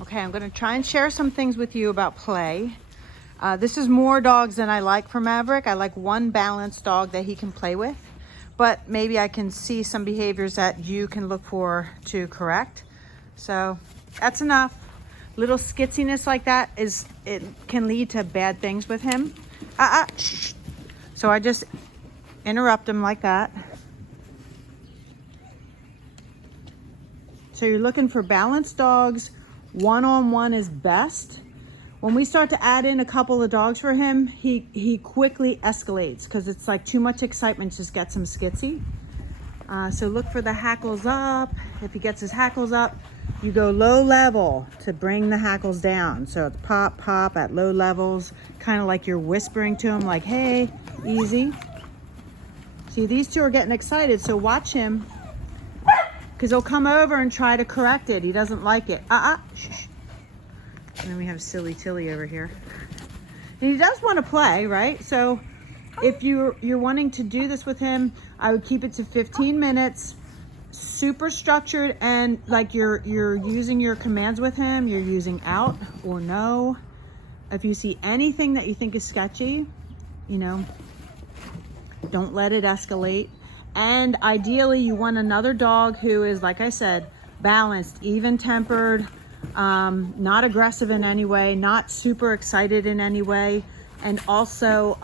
Okay, I'm gonna try and share some things with you about play. This is more dogs than I like for Maverick. I like one balanced dog that he can play with, but maybe I can see some behaviors that you can look for to correct. So that's enough. Little skitsiness like that it can lead to bad things with him. Shh. So I just interrupt him like that. So you're looking for balanced dogs. One-on-one is best. When we start to add in a couple of dogs for him, he quickly escalates because it's like too much excitement just gets him skitsy. So look for the hackles up. If he gets his hackles up, you go low level to bring the hackles down. So it's pop, pop at low levels, kind of like you're whispering to him like, hey, easy. See, these two are getting excited, so watch him. Because he'll come over and try to correct it. He doesn't like it. Shh. And then we have Silly Tilly over here. And he does want to play, right? So if you're wanting to do this with him, I would keep it to 15 minutes, super structured, and like you're using your commands with him. You're using out or no. If you see anything that you think is sketchy, don't let it escalate. And ideally you want another dog who is, like I said, balanced, even-tempered, not aggressive in any way, not super excited in any way, and also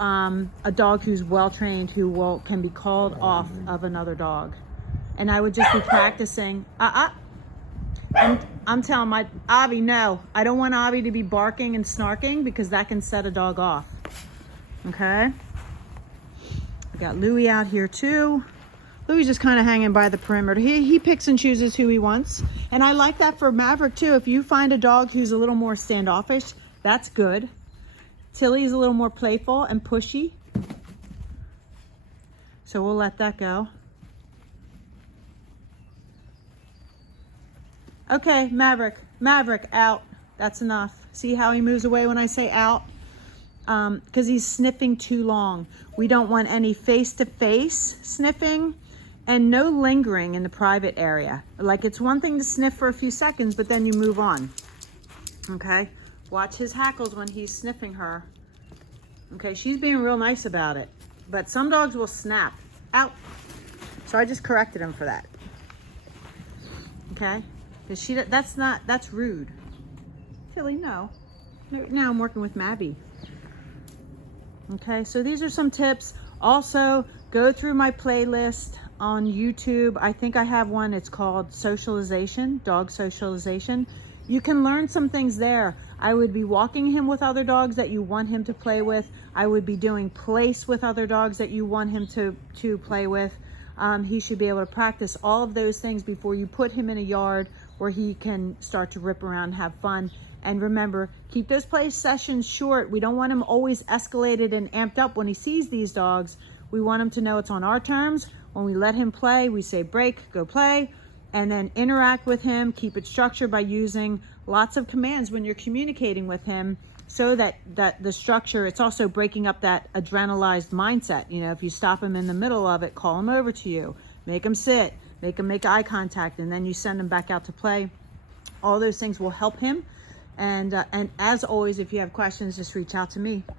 a dog who's well-trained, who can be called off of another dog. And I would just be practicing. And I'm telling my Avi, no, I don't want Avi to be barking and snarking because that can set a dog off. Okay. I got Louie out here too. Louis just kind of hanging by the perimeter. He picks and chooses who he wants. And I like that for Maverick too. If you find a dog who's a little more standoffish, that's good. Tilly's a little more playful and pushy. So we'll let that go. Okay, Maverick, out. That's enough. See how he moves away when I say out? Because he's sniffing too long. We don't want any face-to-face sniffing. And no lingering in the private area. Like, it's one thing to sniff for a few seconds, but then you move on. Okay? Watch his hackles when he's sniffing her. Okay, she's being real nice about it. But some dogs will snap. Out. So I just corrected him for that. Okay? Because that's rude. Tilly, no. Now I'm working with Mabby. Okay, so these are some tips. Also, go through my playlist on YouTube. I think I have one. It's called Socialization, Dog Socialization. You can learn some things there. I would be walking him with other dogs that you want him to play with. I would be doing place with other dogs that you want him to play with. He should be able to practice all of those things before you put him in a yard where he can start to rip around and have fun. And remember, keep those play sessions short. We don't want him always escalated and amped up when he sees these dogs. We want him to know it's on our terms. When we let him play, we say break, go play, and then interact with him. Keep it structured by using lots of commands when you're communicating with him, so that the structure, it's also breaking up that adrenalized mindset. If you stop him in the middle of it, call him over to you, make him sit, make him make eye contact, and then you send him back out to play. All those things will help him. And as always, if you have questions, just reach out to me.